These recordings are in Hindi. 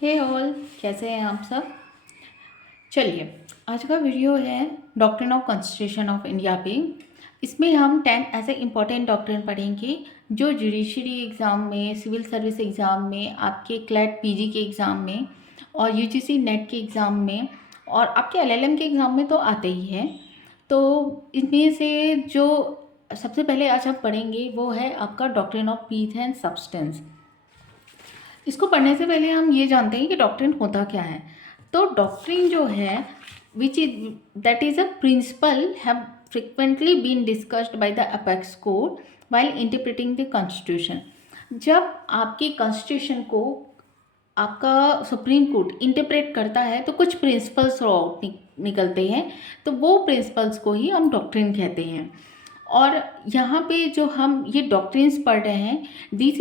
हे ऑल, कैसे हैं आप सब। चलिए, आज का वीडियो है doctrine of constitution of India पे। इसमें हम 10 ऐसे इंपॉर्टेंट डॉक्ट्रिन पढ़ेंगे जो जुडिशरी एग्ज़ाम में, सिविल सर्विस एग्ज़ाम में, आपके क्लैट पीजी के एग्ज़ाम में और यूजीसी नेट के एग्ज़ाम में और आपके एलएलएम के एग्ज़ाम में तो आते ही हैं। तो इनमें से जो सबसे पहले आज हम पढ़ेंगे वो है आपका doctrine of peace and substance. इसको पढ़ने से पहले हम ये जानते हैं कि डॉक्ट्रिन होता क्या है। तो डॉक्ट्रिन जो है which is that is a principle have frequently been discussed by the apex court while interpreting the constitution. जब आपकी कॉन्स्टिट्यूशन को आपका सुप्रीम कोर्ट इंटरप्रेट करता है तो कुछ प्रिंसिपल्स थ्रू आउट निकलते हैं, तो वो प्रिंसिपल्स को ही हम डॉक्ट्रिन कहते हैं। और यहाँ पे जो हम ये डॉक्ट्रिन्स पढ़ रहे हैं, this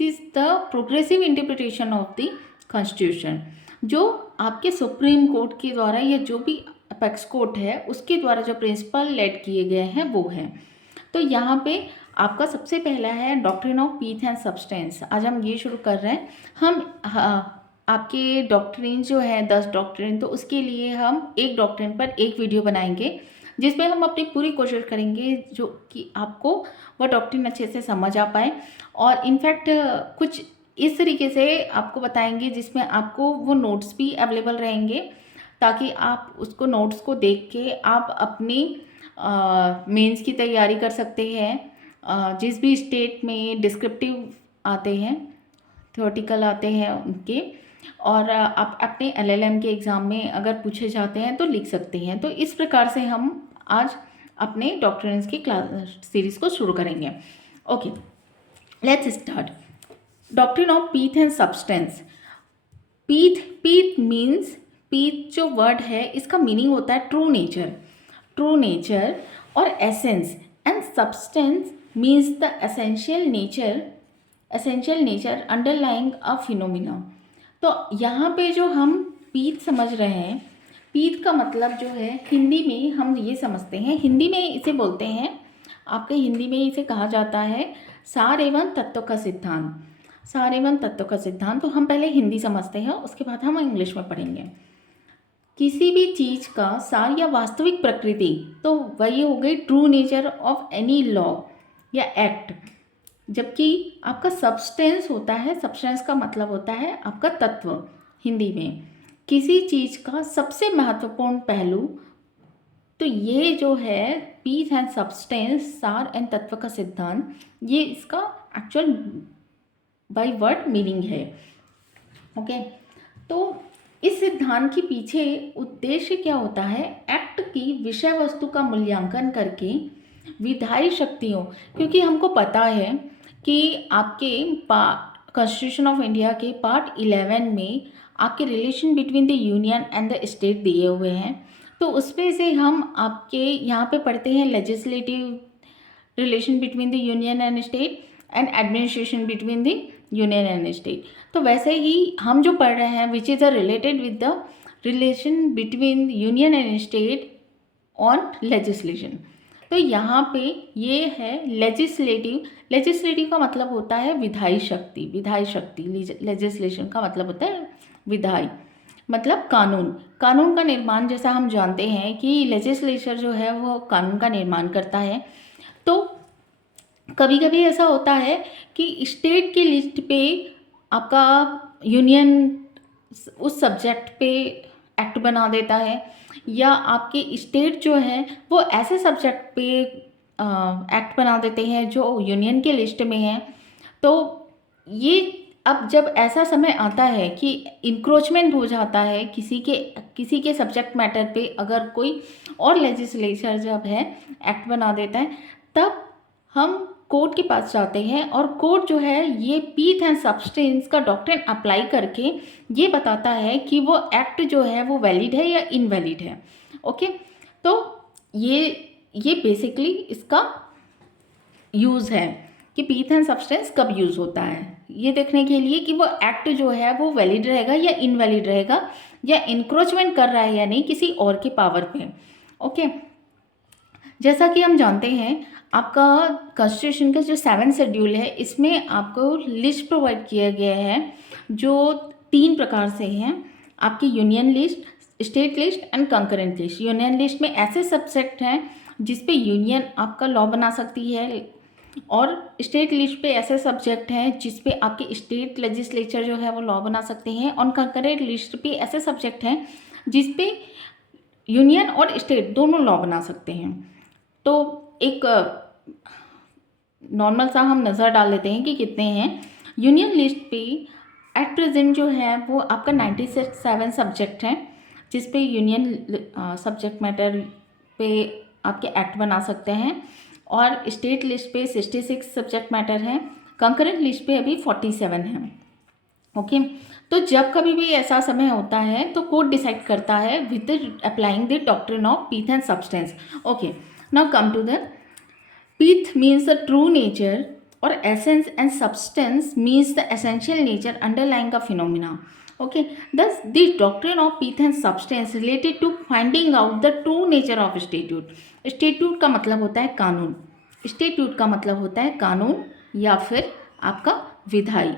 is the progressive interpretation of the constitution, जो आपके सुप्रीम कोर्ट के द्वारा या जो भी अपेक्स कोर्ट है उसके द्वारा जो प्रिंसिपल लेड किए गए हैं वो हैं। तो यहाँ पे आपका सबसे पहला है doctrine of peace and substance. आज हम ये शुरू कर रहे हैं। आपके डॉक्ट्रिन जो है 10 डॉक्ट्रिन, तो उसके लिए हम एक डॉक्ट्रिन पर एक वीडियो बनाएंगे जिसमें हम अपनी पूरी कोशिश करेंगे जो कि आपको वह डॉक्ट्रिन अच्छे से समझ आ पाए। और इनफैक्ट कुछ इस तरीके से आपको बताएंगे जिसमें आपको वो नोट्स भी अवेलेबल रहेंगे, ताकि आप उसको नोट्स को देख के आप अपनी मेंस की तैयारी कर सकते हैं। जिस भी स्टेट में डिस्क्रिप्टिव आते हैं, थ्योरेटिकल आते हैं उनके, और आप अपने एलएलएम के एग्ज़ाम में अगर पूछे जाते हैं तो लिख सकते हैं। तो इस प्रकार से हम आज अपने डॉक्ट्रिन्स की क्लास सीरीज़ को शुरू करेंगे। Okay, let's start. Doctrine of peace and substance. Pith means, pith जो वर्ड है इसका मीनिंग होता है ट्रू नेचर और essence, and substance means the essential nature underlying a phenomena. तो यहाँ पे जो हम पीत समझ रहे हैं, पीत का मतलब जो है हिंदी में हम ये समझते हैं, हिंदी में इसे बोलते हैं, आपके हिंदी में इसे कहा जाता है सार एवं तत्व का सिद्धांत। सार एवं तत्व का सिद्धांत, तो हम पहले हिंदी समझते हैं, उसके बाद हम इंग्लिश में पढ़ेंगे। किसी भी चीज़ का सार या वास्तविक प्रकृति, तो वही हो गई true nature of any law या एक्ट। जबकि आपका सब्सटेंस होता है, सब्सटेंस का मतलब होता है आपका तत्व हिंदी में, किसी चीज़ का सबसे महत्वपूर्ण पहलू। तो ये जो है पीस एंड सब्सटेंस, सार एंड तत्व का सिद्धांत, ये इसका एक्चुअल बाय वर्ड मीनिंग है। ओके, तो इस सिद्धांत के पीछे उद्देश्य क्या होता है? एक्ट की विषय वस्तु का मूल्यांकन करके विधायी शक्तियों, क्योंकि हमको पता है कि आपके कॉन्स्टिट्यूशन ऑफ इंडिया के पार्ट 11 में आपके relation between the union and the state दिए हुए हैं। तो उसमें से हम आपके यहाँ पे पढ़ते हैं legislative relation between the union and state and administration between the union and state. तो वैसे ही हम जो पढ़ रहे हैं विच is a related with the relation between union and state on legislation. तो यहाँ पे ये है लेजिस्लेटिव का मतलब होता है विधायी शक्ति। लेजिस्लेशन का मतलब होता है विधायी, मतलब कानून का निर्माण। जैसा हम जानते हैं कि लेजिस्लेचर जो है वो कानून का निर्माण करता है। तो कभी कभी ऐसा होता है कि स्टेट की लिस्ट पे आपका यूनियन उस सब्जेक्ट पे एक्ट बना देता है, या आपके स्टेट जो है वो ऐसे सब्जेक्ट पे एक्ट बना देते हैं जो यूनियन के लिस्ट में है। तो ये अब जब ऐसा समय आता है कि इंक्रोचमेंट हो जाता है किसी के सब्जेक्ट मैटर पे, अगर कोई और लेजिस्लेचर जब है एक्ट बना देता है, तब हम कोर्ट के पास जाते हैं और कोर्ट जो है ये पीस एंड सब्सटेंस का डॉक्ट्रिन अप्लाई करके ये बताता है कि वो एक्ट जो है वो वैलिड है या इनवैलिड है। ओके, तो ये बेसिकली इसका यूज़ है कि पीस एंड सब्सटेंस कब यूज़ होता है, ये देखने के लिए कि वो एक्ट जो है वो वैलिड रहेगा या इनवैलिड रहेगा, या इंक्रोचमेंट कर रहा है या नहीं किसी और के पावर पे। ओके, जैसा कि हम जानते हैं आपका कॉन्स्टिट्यूशन का जो 7 शेड्यूल है, इसमें आपको लिस्ट प्रोवाइड किया गया है जो 3 प्रकार से हैं। आपकी union list, state list and concurrent list. Union list में ऐसे सब्जेक्ट हैं जिस पे यूनियन आपका लॉ बना सकती है, और स्टेट लिस्ट पे ऐसे सब्जेक्ट हैं जिस पे आपके स्टेट लेजिस्लेचर जो है वो लॉ बना सकते हैं, और कंकरेंट लिस्ट पे ऐसे सब्जेक्ट हैं जिस पे यूनियन और स्टेट दोनों लॉ बना सकते हैं। तो एक नॉर्मल सा हम नज़र डाल लेते हैं कि कितने हैं। यूनियन लिस्ट पे एट प्रेजेंट जो है वो आपका 97 सब्जेक्ट हैं जिस पे यूनियन सब्जेक्ट मैटर पे आपके एक्ट बना सकते हैं, और स्टेट लिस्ट पे 66 सब्जेक्ट मैटर हैं। कंकरेंट लिस्ट पे अभी 47 हैं। ओके, तो जब कभी भी ऐसा समय होता है तो कोर्ट डिसाइड करता है with applying the doctrine of pith and substance. Okay, now come to the pith means the true nature or essence, and substance means the essential nature underlying a phenomena. Okay, thus the doctrine of pith and substance related to finding out the true nature of statute. Statute का मतलब होता है कानून, statute का मतलब होता है कानून या फिर आपका विधायी।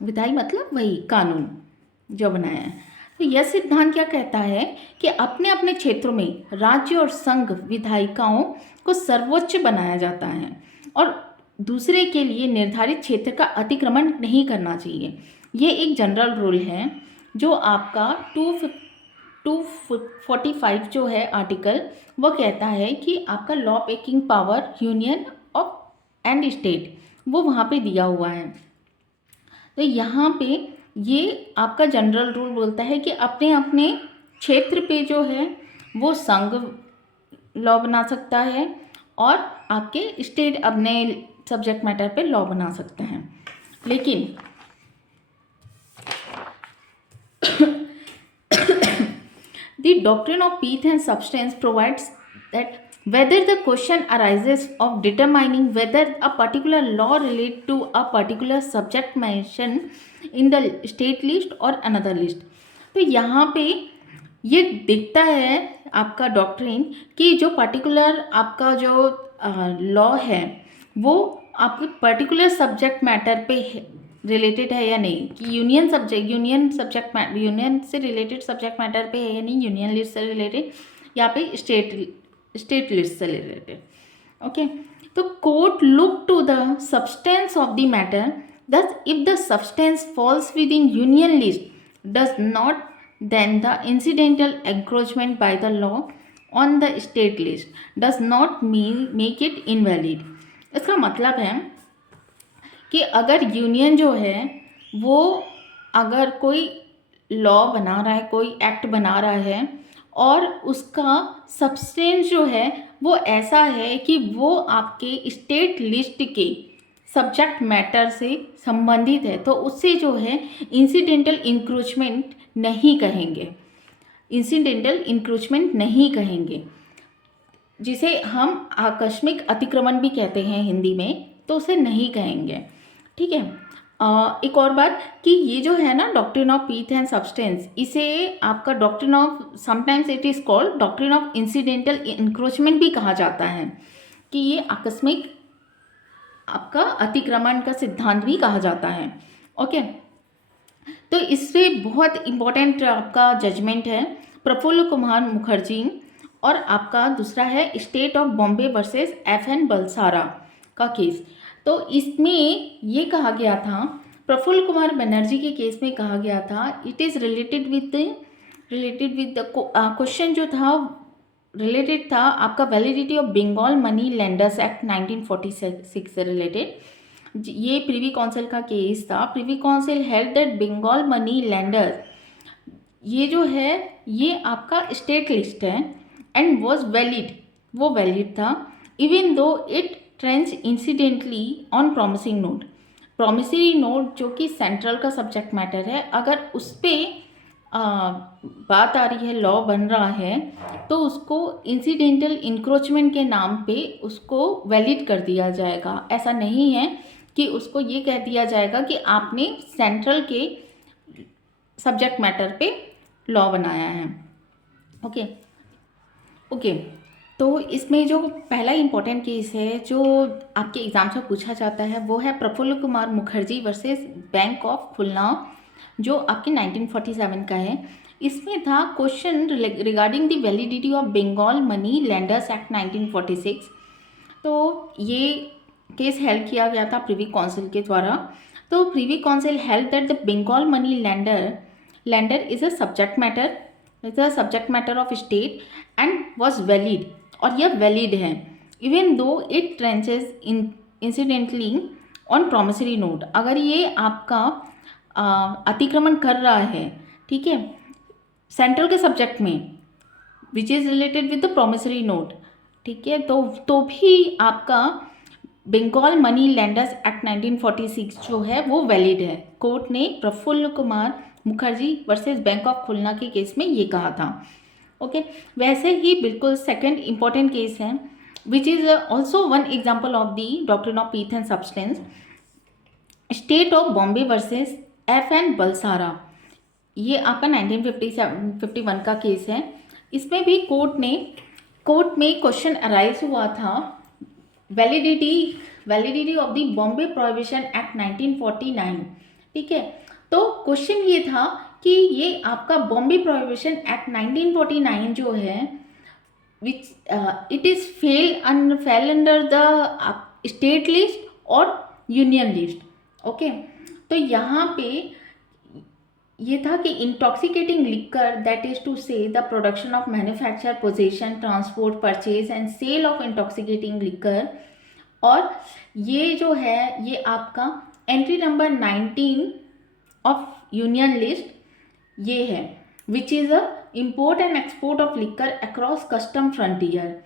विधायी मतलब वही कानून जो बनाया है। तो यह सिद्धांत क्या कहता है कि अपने अपने क्षेत्रों में राज्य और संघ विधायिकाओं को सर्वोच्च बनाया जाता है और दूसरे के लिए निर्धारित क्षेत्र का अतिक्रमण नहीं करना चाहिए। ये एक जनरल रूल है जो आपका 245 जो है आर्टिकल, वो कहता है कि आपका law making power union of and state वो वहाँ पे दिया हुआ है। तो यहाँ पे ये आपका जनरल रूल बोलता है कि अपने अपने क्षेत्र पे जो है वो संघ लॉ बना सकता है और आपके स्टेट अपने सब्जेक्ट मैटर पे लॉ बना सकते हैं। लेकिन the doctrine of pith and substance provides that whether the question arises of determining whether a particular law relate to a particular subject mentioned in the state list or another list, तो यहाँ पे ये दिखता है आपका डॉक्ट्रिन कि जो पर्टिकुलर आपका जो लॉ है वो आपके पर्टिकुलर सब्जेक्ट मैटर पे रिलेटेड है या नहीं, कि यूनियन से रिलेटेड सब्जेक्ट मैटर पे है या नहीं, यूनियन लिस्ट से रिलेटेड या पे स्टेट लिस्ट से रिलेटेड। ओके, तो court look to the substance of the matter, thus if the substance falls within union list does not, then the incidental encroachment by the law on the state list does not make it invalid। इसका मतलब है कि अगर यूनियन जो है वो अगर कोई लॉ बना रहा है, कोई एक्ट बना रहा है और उसका सब्सटेंस जो है वो ऐसा है कि वो आपके स्टेट लिस्ट के सब्जेक्ट मैटर से संबंधित है, तो उससे जो है इंसिडेंटल इंक्रोचमेंट नहीं कहेंगे, इंसिडेंटल इंक्रोचमेंट नहीं कहेंगे, जिसे हम आकस्मिक अतिक्रमण भी कहते हैं हिंदी में, तो उसे नहीं कहेंगे। ठीक है। एक और बात कि ये जो है ना doctrine of pith and substance, इसे आपका doctrine of, sometimes it is called doctrine of incidental encroachment भी कहा जाता है, कि ये आकस्मिक आपका अतिक्रमण का सिद्धांत भी कहा जाता है। ओके, तो इससे बहुत इम्पोर्टेंट आपका जजमेंट है प्रफुल्ल कुमार मुखर्जी, और आपका दूसरा है state of Bombay versus FN Balsara का केस। तो इसमें ये कहा गया था, प्रफुल्ल कुमार बनर्जी के केस में कहा गया था, it is related with the question जो था रिलेटेड था आपका validity of Bengal money lenders act 1946 से रिलेटेड। ये प्रिवी काउंसिल का केस था। Privy council held that Bengal money lenders ये जो है ये आपका स्टेट लिस्ट है एंड वॉज वैलिड, वो वैलिड था even though it trench incidentally on promising note. Promissory note जो कि सेंट्रल का सब्जेक्ट मैटर है, अगर उस पर बात आ रही है, लॉ बन रहा है, तो उसको इंसिडेंटल इंक्रोचमेंट के नाम पे उसको वैलिड कर दिया जाएगा। ऐसा नहीं है कि उसको ये कह दिया जाएगा कि आपने सेंट्रल के सब्जेक्ट मैटर पे लॉ बनाया है। ओके, तो इसमें जो पहला इम्पोर्टेंट केस है जो आपके एग्जाम से पूछा जाता है वो है Prafulla Kumar Mukherjee versus bank of Khulna, जो आपके 1947 का है। इसमें था question regarding the validity of Bengal money lenders act 1946। तो ये केस हेल्ड किया गया था प्रिवी काउंसिल के द्वारा। तो privy council held that the Bengal money lender is a subject matter of state and was valid, और यह वैलिड है even though it trenches incidentally on promissory note. अगर ये आपका अतिक्रमण कर रहा है, ठीक है, सेंट्रल के सब्जेक्ट में which is related with the promissory note, ठीक है, तो भी आपका बंगाल मनी लैंडर्स एक्ट 1946 जो है वो वैलिड है। कोर्ट ने Prafulla Kumar Mukherjee versus bank of Khulna के केस में ये कहा था। ओके, वैसे ही बिल्कुल सेकंड इंपॉर्टेंट केस है which is also one example of the doctrine of pith and substance, state of Bombay versus FN Balsara. ये आपका 1951 का केस है। इसमें भी कोर्ट में क्वेश्चन अराइज हुआ था validity of the Bombay prohibition act 1949, ठीक है। तो क्वेश्चन ये था कि ये आपका बॉम्बे प्रोहिबिशन एक्ट 1949 जो है which it is fell under the state list और यूनियन लिस्ट। ओके, तो यहाँ पे ये था कि intoxicating liquor that is to say the production of manufacture possession transport purchase and sale of intoxicating liquor, और ये जो है ये आपका entry number 19 of union list ये है which is a import and export of liquor across custom frontier,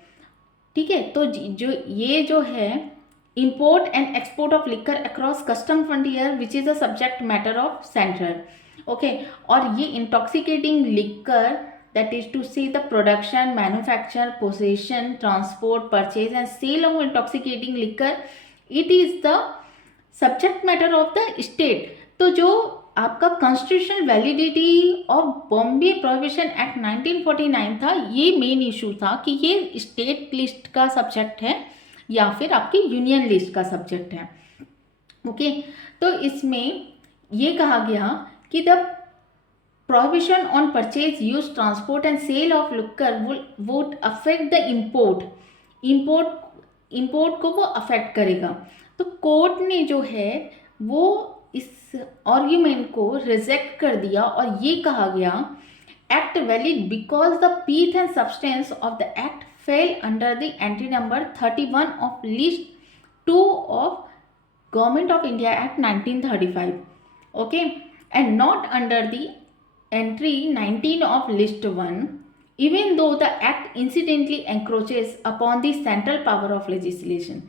ठीक है। तो ये जो है import and export of liquor across custom frontier which is a subject matter of central. Okay, और ये intoxicating liquor that is to say the production manufacture possession transport purchase and sale of intoxicating liquor, it is the subject matter of the state. तो जो आपका constitutional validity of Bombay prohibition act 1949 था, ये मेन इशू था कि ये स्टेट लिस्ट का सब्जेक्ट है या फिर आपकी यूनियन लिस्ट का सब्जेक्ट है। ओके, तो इसमें ये कहा गया कि the prohibition on purchase use transport and sale of liquor would affect the import को वो अफेक्ट करेगा। तो कोर्ट ने जो है वो इस आर्ग्यूमेंट को रिजेक्ट कर दिया और ये कहा गया act valid because the pith and substance of the act fail under the entry number 31 of list 2 of government of India act 1935, okay, and not under the entry 19 of list 1 even though the act incidentally encroaches upon the central power of legislation।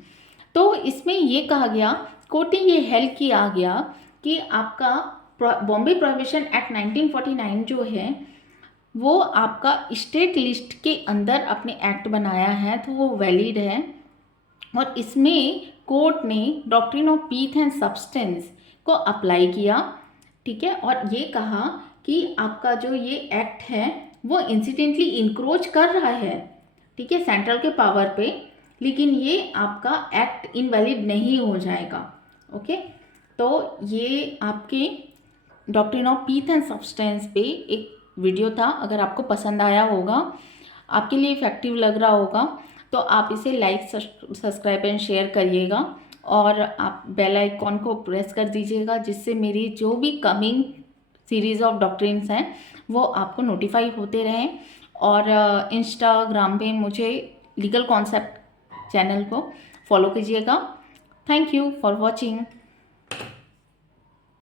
तो इसमें ये कहा गया, कोर्ट ने ये हेल्प किया गया कि आपका बॉम्बे प्रोहिबिशन एक्ट 1949 जो है वो आपका स्टेट लिस्ट के अंदर अपने एक्ट बनाया है तो वो वैलिड है, और इसमें कोर्ट ने doctrine of pith and substance को अप्लाई किया, ठीक है, और ये कहा कि आपका जो ये एक्ट है वो इंसिडेंटली इंक्रोच कर रहा है, ठीक है, सेंट्रल के पावर पे, लेकिन ये आपका एक्ट इनवैलिड नहीं हो जाएगा। ओके, तो ये आपके doctrine of pith and substance पे एक वीडियो था। अगर आपको पसंद आया होगा, आपके लिए इफेक्टिव लग रहा होगा, तो आप इसे लाइक सब्सक्राइब एंड शेयर करिएगा, और आप बेल आइकॉन को प्रेस कर दीजिएगा जिससे मेरी जो भी कमिंग सीरीज़ ऑफ डॉक्ट्रिन्स हैं वो आपको नोटिफाई होते रहें। और इंस्टाग्राम पे मुझे लीगल कॉन्सेप्ट चैनल को फॉलो कीजिएगा। Thank you for watching.